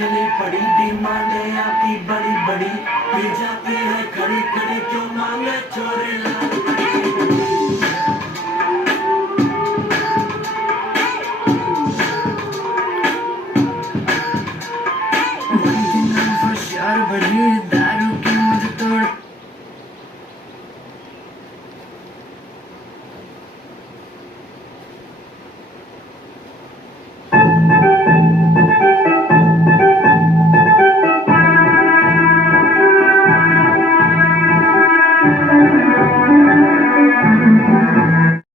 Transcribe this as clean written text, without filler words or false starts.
गली पड़ी डिमांड है आपकी बड़ी बड़ी, मिल जाती है खड़ी खड़ी क्यों मांगे चोरी लाल Waiting on for sure, but you